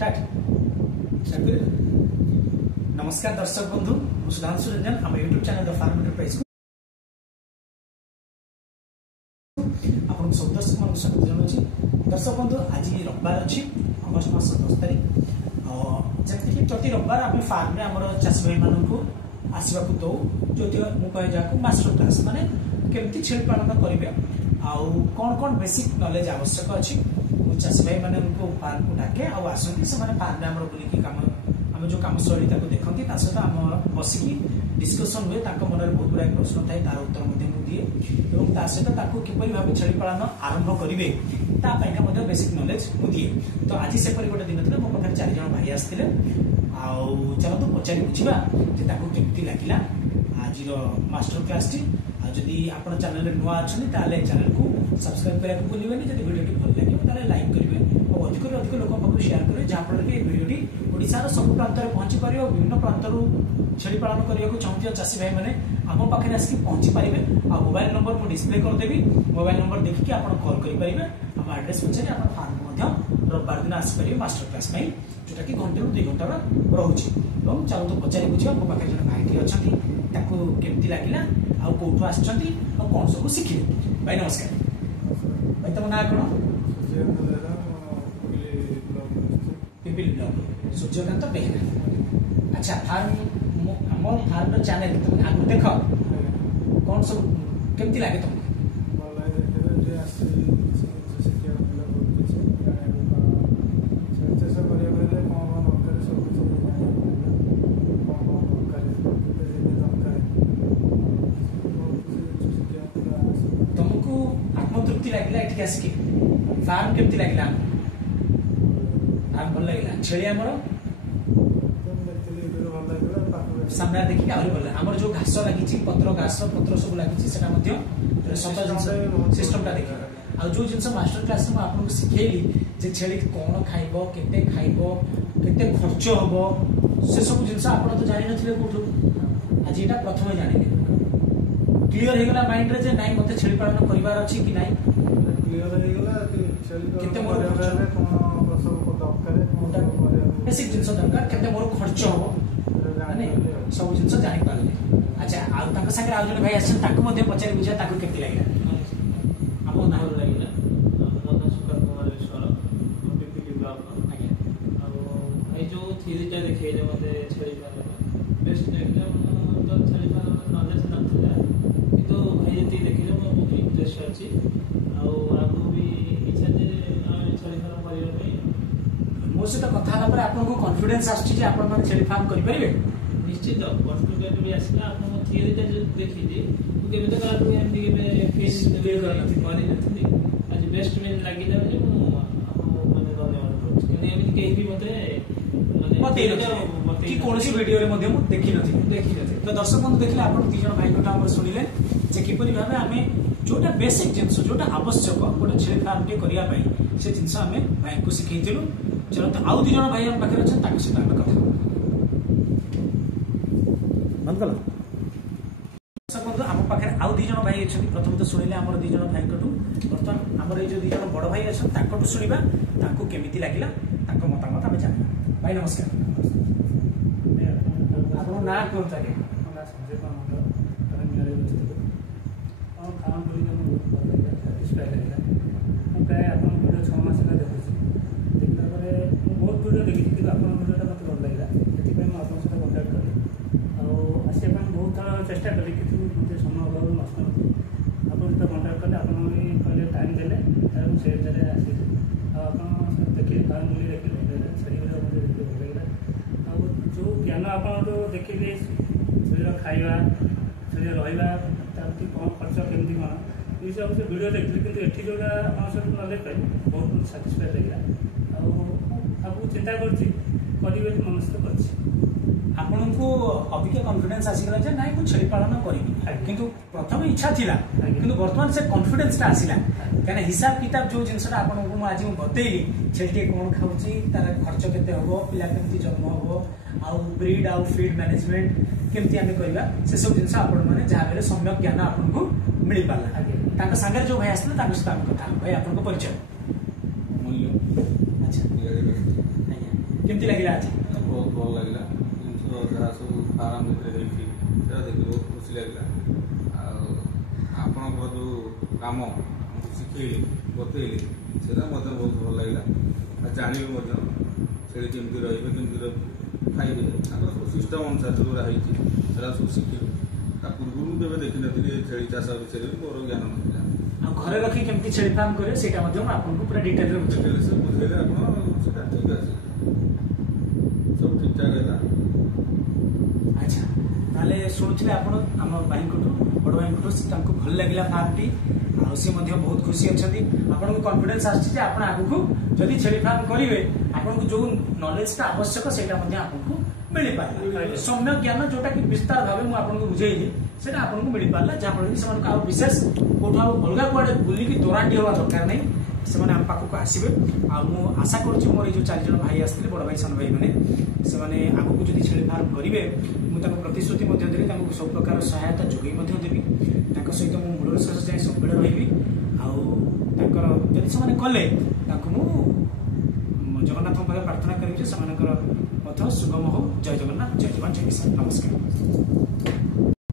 Start start करिए। नमस्कार दर्शक बंधु, मु सुधांशु रंजन आम YouTube channel the farm enterprise को आपन सब दर्शक मन स्वागत जनाउछि। दर्शक बंधु, आज रविवार अछि, अगस्त मास 10 तारिख। जति कि प्रति रविवार आम फार्म में आमर चाषी भाई मानू आसवा दौ जो मुझे जहाँ मास्टर क्लास माने केमती छेली पालन करेंगे आउ कौन कौन बेसिक नॉलेज आवश्यक अच्छी चाषी भाई मैंने फार्म को डाके आसती से फार्म में बुलिकी कम आम जो कम शैली देखती सहित आम बसिकी डिस्कसन हुए मन में बहुत गुड़ा प्रश्न थाए तार उत्तर दिए और सहित किपरि भाव छेली पालन आरंभ करेंगे तापाई बेसिक नॉलेज मुझे तो आज सेपरी गोटे दिन थी मो पाखे 4 जन भाई आसते चलते पचारि बुझा केमती लगे आज मास्टर क्लास टी जदि आप चैनल नुआ अच्छा चैनल को सब्सक्राइब करने को भूलें। जब वीडियो भल लगे लाइक करेंगे और अधिक अधिक लोक पाक शेयर करेंगे जहाँफल कि वीडियोटी ओडार सब प्रांत में पहुंची पार और विभिन्न प्रांत छेली पालन करने को चाहूँ चाषी भाई मैंने आम पाखे आसिक पहुंची पारे आ मोबाइल नंबर मुझे डिस्प्ले करदेवी मोबाइल नंबर देखिए आप कॉल करेंगे आम एड्रेस पचारि आप फार्म को रविवार दिन आसपारे मास्टर क्लास में जोटा कि घंटे 2 घंटार रोचे और चलते पचारि बुझा मो पाखे जन भाई अच्छा केमती लगे आउ कौटू आसछंती और कौन सब शिखिले। भाई नमस्कार। भाई तुम ना कौन? पिपिल ब्लॉक सूर्यकांत बेहेरा। अच्छा, फार्म आम फार्म चैनल तुम आगु देख कौन सब केमती लगे तुमको? लगे आसिक फार्म केमती लगे? फार्म भल लगे छेली आमर सामने देखिए आहरी भल आमर जो घास लगी पत्र घास पत्र सब लगी सिस्टमटा देखिए आ जो जिन मास्टर क्लास में आपको शिखेली जे छेली कौन खाइब केते खाइब केते खर्च हम से सब जिन आप तो जान नथिले कोठू आज एटा प्रथम जानिले क्लियर हो गला माइंड रे जे नाही मते छेली पालन करिवार अछि कि नाही केते मोर बेसिक जिनस दरकार केते मोर खर्च हो माने सब जिनस जानि पाले। अच्छा, आ ताका संगे आ जने भाई आछन ताको मध्ये पचारि बुझा ताको केते लागिला आपो ना लागिला मोना सुकर कुमार ईश्वर पिपिली ब्लॉक आगे आ ए जो थ्योरीटा देखे जे मते छेली पालन बेस्ट एकदम तो छेली पालन नॉलेज नथिला किंतु भाई जति देखिले मो बहुत इंटरेस्ट अछि मो सहित कथा आपको कॉन्फिडेंस आछी आप छेली फार्म करेंगे निश्चित कॉन्फिडेंस भी आसला आप थ्योरीटा देखी केबे तक आप एमडी के फेस क्लियर करनथि आज बेस्ट में लागि जावे माने धन्यवाद करू कि एमडी के भी मते कि कोनसी वीडियो रे मध्ये मु देखि नथि तो दर्शक बंधु देखले आप 3 जन भाई कोटा हमर सुनिले जे किपरि भाबे हमें जोटा बेसिक जिनस जोटा आवश्यक गोटे छेली फार्म टे करिया पई से जिनस हमें भाई को सिखैतिलु। चलो तो आउ 2 जन भाई हम पाखे अच्छा ताको से हम कथा बंद कल। दर्शक बंधु आम पाखे आउ 2 जन भाई अच्छा प्रथम तो सुनिले हमर 2 जन भाई कटू बर्तमान हमर ए जो 2 जन बड़ भाई अच्छा ताकटू सुनिबा ताको केमिति लागिला ताको मतामत हम जानिबा। भाई नमस्कार। आपन ना कोन ताके हमरा संजय पामंडल तरंगरे और काम करी के बहुत भल लागला सैटिस्फाई लागला हम प्राय आपन वीडियो 6 मास का देखछि देखला परे बहुत वीडियो देखि कि आपन वीडियोटा मते भल लागला एति पे हम आपन साथ कांटेक्ट करी और आसे अपन बहुत चेष्टा करी कि मते समय अभाव नष्ट न आपन साथ कांटेक्ट करले आपन भी पहले टाइम देले और से जरे आसी आपन देखि काम मिली देखि सही वीडियो मते देखि भल लागला और जो ज्ञान आपन तो देखिले शरीर खाइबा शरीर रहिबा ताकि कौन खर्च केमती कौन ये सब से वीडियो देखिए कि एठी जोड़ा आप सब नॉलेज पाई बहुत सैटिस्फाई लगे आपको चिंता करछि करिवे मनस्थ करछि आपनको अभिज्ञ कॉन्फिडेंस आसीगला जे नाही को छेली पालन करिबी किंतु प्रथम इच्छा थिला किंतु वर्तमान से कॉन्फिडेंस ता आसीला काने हिसाब किताब जो जिनसटा आपनको आज मु बतेइली छेली कोन खाउछि तार खर्च केते होबो पिला केमती जन्म होबो आउ ब्रीड आउ फीड मैनेजमेंट केमती आमे करिबा से सब जिनस आपण माने जहा बेले सम्यक ज्ञान आपनको मिली पाला ताका संगे जो भाई आसले ताका साथ कथा भाई आपनको परिचय मूल्य। अच्छा केमती लगिला आज बहुत भल लगे जहाँ सब फार्म भितर देखिए बहुत खुशी लगे आपण जो कम शिखे बतैले से बहुत भल लगे जानवे छेली केमती रही खाइबे सब सिस्टम अनुसार जो सब शिखे पूर्व केवे देखी नी छेली चाष विषय मोर ज्ञान ना घरे रखी केमती छेली फार्म करे सेटा आपको पूरा डिटेल डिटेल से बुझेले आप ठीक अच्छे सब ठीक ठाक है। अच्छा ताले शुणुले आप भाई बड़ भाई भल लगे फार्म टी सी बहुत खुशी अच्छा आपको कॉन्फिडेंस आगू जदि छेली फार्म करेंगे आपको जो नॉलेज आवश्यक से आपको मिल पारा सम्यक ज्ञान जोटा कि विस्तार भाव मुझे बुझेली से आपको मिल पारा जहाँफल कि विशेष कौट अलग कुआड़े बुलिकी दौरानी हवा दरकार नहीं से आम पाखक आसवे आशा करुँ मोर जो 4 जन भाई आसते बड़ भाई सान भाई मैंने आगू जब छेली फार्म करेंगे मुझे प्रतिश्रुति देली सब प्रकार सहायता जोगे देवी सहित मुझे मूल शेष जाए सब रही आदि से कले जगन्नाथ प्रार्थना करी पथ सुगम हो। जय जगन्नाथ जय जवान जय किसान नमस्कार।